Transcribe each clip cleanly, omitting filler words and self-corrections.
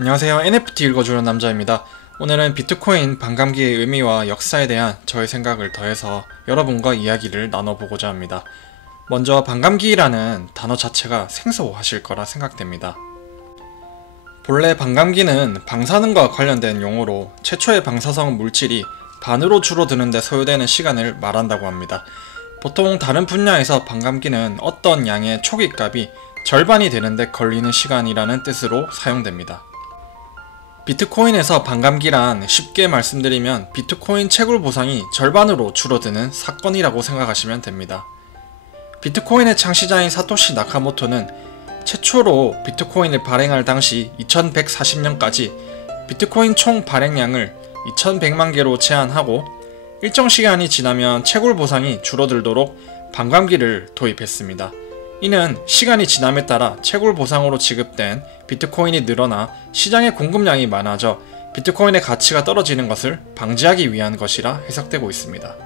안녕하세요. NFT 읽어주는 남자입니다. 오늘은 비트코인 반감기의 의미와 역사에 대한 저의 생각을 더해서 여러분과 이야기를 나눠보고자 합니다. 먼저 반감기라는 단어 자체가 생소하실 거라 생각됩니다. 본래 반감기는 방사능과 관련된 용어로 최초의 방사성 물질이 반으로 줄어드는 데 소요되는 시간을 말한다고 합니다. 보통 다른 분야에서 반감기는 어떤 양의 초기값이 절반이 되는데 걸리는 시간이라는 뜻으로 사용됩니다. 비트코인에서 반감기란 쉽게 말씀드리면 비트코인 채굴 보상이 절반으로 줄어드는 사건이라고 생각하시면 됩니다. 비트코인의 창시자인 사토시 나카모토는 최초로 비트코인을 발행할 당시 2140년까지 비트코인 총 발행량을 2100만 개로 제한하고 일정 시간이 지나면 채굴 보상이 줄어들도록 반감기를 도입했습니다. 이는 시간이 지남에 따라 채굴 보상으로 지급된 비트코인이 늘어나 시장의 공급량이 많아져 비트코인의 가치가 떨어지는 것을 방지하기 위한 것이라 해석되고 있습니다.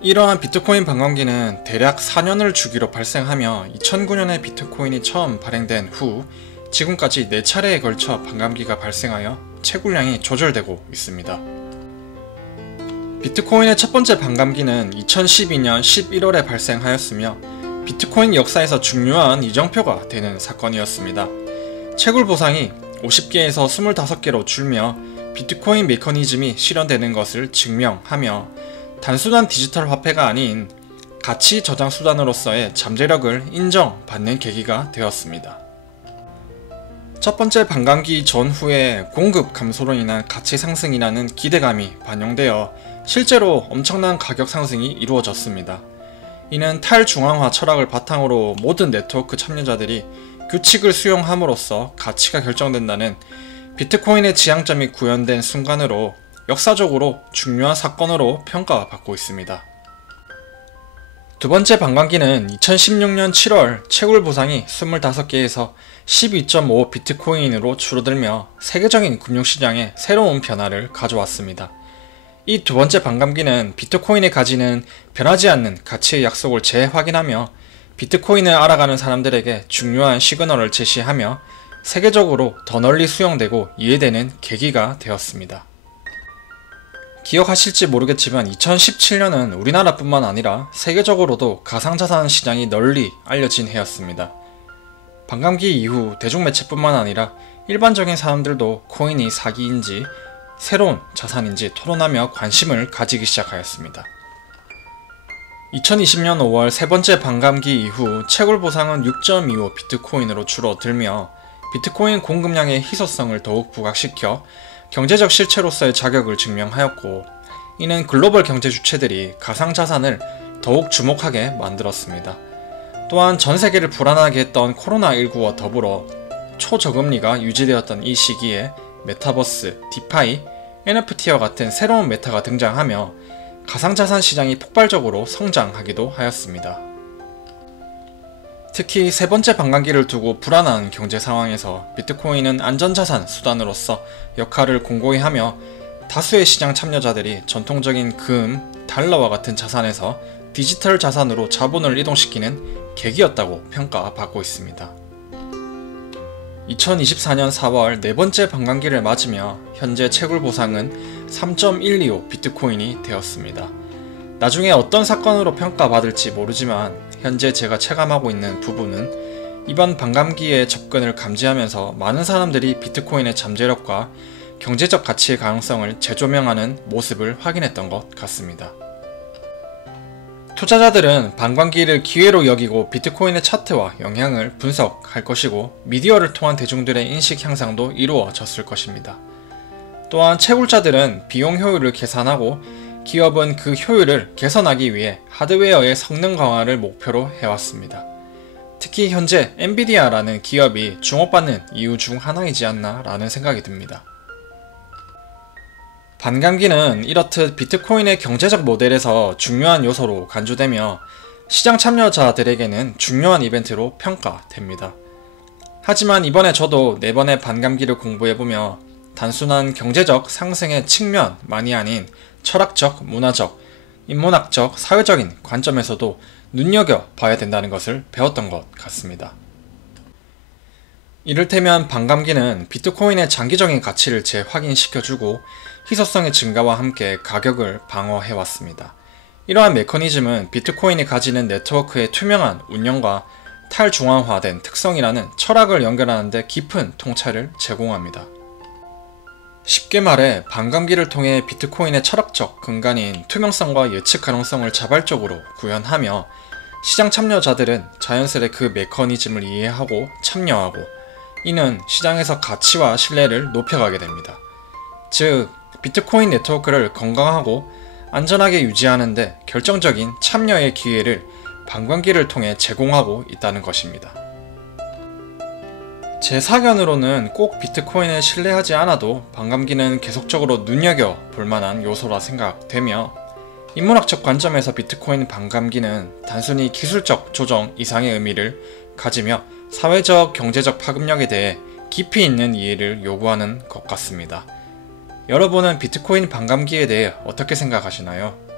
이러한 비트코인 반감기는 대략 4년을 주기로 발생하며 2009년에 비트코인이 처음 발행된 후 지금까지 4차례에 걸쳐 반감기가 발생하여 채굴량이 조절되고 있습니다. 비트코인의 첫 번째 반감기는 2012년 11월에 발생하였으며 비트코인 역사에서 중요한 이정표가 되는 사건이었습니다. 채굴 보상이 50개에서 25개로 줄며 비트코인 메커니즘이 실현되는 것을 증명하며 단순한 디지털 화폐가 아닌 가치 저장 수단으로서의 잠재력을 인정받는 계기가 되었습니다. 첫 번째 반감기 전후에 공급 감소로 인한 가치 상승이라는 기대감이 반영되어 실제로 엄청난 가격 상승이 이루어졌습니다. 이는 탈중앙화 철학을 바탕으로 모든 네트워크 참여자들이 규칙을 수용함으로써 가치가 결정된다는 비트코인의 지향점이 구현된 순간으로 역사적으로 중요한 사건으로 평가받고 있습니다. 두 번째 반감기는 2016년 7월 채굴 보상이 25개에서 12.5 비트코인으로 줄어들며 세계적인 금융시장에 새로운 변화를 가져왔습니다. 이 두 번째 반감기는 비트코인이 가지는 변하지 않는 가치의 약속을 재확인하며 비트코인을 알아가는 사람들에게 중요한 시그널을 제시하며 세계적으로 더 널리 수용되고 이해되는 계기가 되었습니다. 기억하실지 모르겠지만 2017년은 우리나라뿐만 아니라 세계적으로도 가상자산 시장이 널리 알려진 해였습니다. 반감기 이후 대중매체뿐만 아니라 일반적인 사람들도 코인이 사기인지 새로운 자산인지 토론하며 관심을 가지기 시작하였습니다. 2020년 5월 세 번째 반감기 이후 채굴 보상은 6.25 비트코인으로 줄어들며 비트코인 공급량의 희소성을 더욱 부각시켜 경제적 실체로서의 자격을 증명하였고, 이는 글로벌 경제 주체들이 가상자산을 더욱 주목하게 만들었습니다. 또한 전 세계를 불안하게 했던 코로나19와 더불어 초저금리가 유지되었던 이 시기에 메타버스, 디파이, NFT와 같은 새로운 메타가 등장하며 가상자산 시장이 폭발적으로 성장하기도 하였습니다. 특히 세 번째 반감기를 두고 불안한 경제 상황에서 비트코인은 안전자산 수단으로서 역할을 공고히 하며 다수의 시장 참여자들이 전통적인 금, 달러와 같은 자산에서 디지털 자산으로 자본을 이동시키는 계기였다고 평가받고 있습니다. 2024년 4월 네 번째 반감기를 맞으며 현재 채굴 보상은 3.125 비트코인이 되었습니다. 나중에 어떤 사건으로 평가받을지 모르지만 현재 제가 체감하고 있는 부분은 이번 반감기에 접근을 감지하면서 많은 사람들이 비트코인의 잠재력과 경제적 가치의 가능성을 재조명하는 모습을 확인했던 것 같습니다. 투자자들은 반감기를 기회로 여기고 비트코인의 차트와 영향을 분석할 것이고 미디어를 통한 대중들의 인식 향상도 이루어졌을 것입니다. 또한 채굴자들은 비용 효율을 계산하고 기업은 그 효율을 개선하기 위해 하드웨어의 성능 강화를 목표로 해왔습니다. 특히 현재 엔비디아라는 기업이 주목받는 이유 중 하나이지 않나 라는 생각이 듭니다. 반감기는 이렇듯 비트코인의 경제적 모델에서 중요한 요소로 간주되며 시장 참여자들에게는 중요한 이벤트로 평가됩니다. 하지만 이번에 저도 4번의 반감기를 공부해보며 단순한 경제적 상승의 측면만이 아닌 철학적, 문화적, 인문학적, 사회적인 관점에서도 눈여겨봐야 된다는 것을 배웠던 것 같습니다. 이를테면 반감기는 비트코인의 장기적인 가치를 재확인시켜주고 희소성의 증가와 함께 가격을 방어해왔습니다. 이러한 메커니즘은 비트코인이 가지는 네트워크의 투명한 운영과 탈중앙화된 특성이라는 철학을 연결하는 데 깊은 통찰을 제공합니다. 쉽게 말해 반감기를 통해 비트코인의 철학적 근간인 투명성과 예측 가능성을 자발적으로 구현하며 시장 참여자들은 자연스레 그 메커니즘을 이해하고 참여하고 이는 시장에서 가치와 신뢰를 높여가게 됩니다. 즉, 비트코인 네트워크를 건강하고 안전하게 유지하는 데 결정적인 참여의 기회를 반감기를 통해 제공하고 있다는 것입니다. 제 사견으로는 꼭 비트코인을 신뢰하지 않아도 반감기는 계속적으로 눈여겨볼 만한 요소라 생각되며 인문학적 관점에서 비트코인 반감기는 단순히 기술적 조정 이상의 의미를 가지며 사회적, 경제적 파급력에 대해 깊이 있는 이해를 요구하는 것 같습니다. 여러분은 비트코인 반감기에 대해 어떻게 생각하시나요?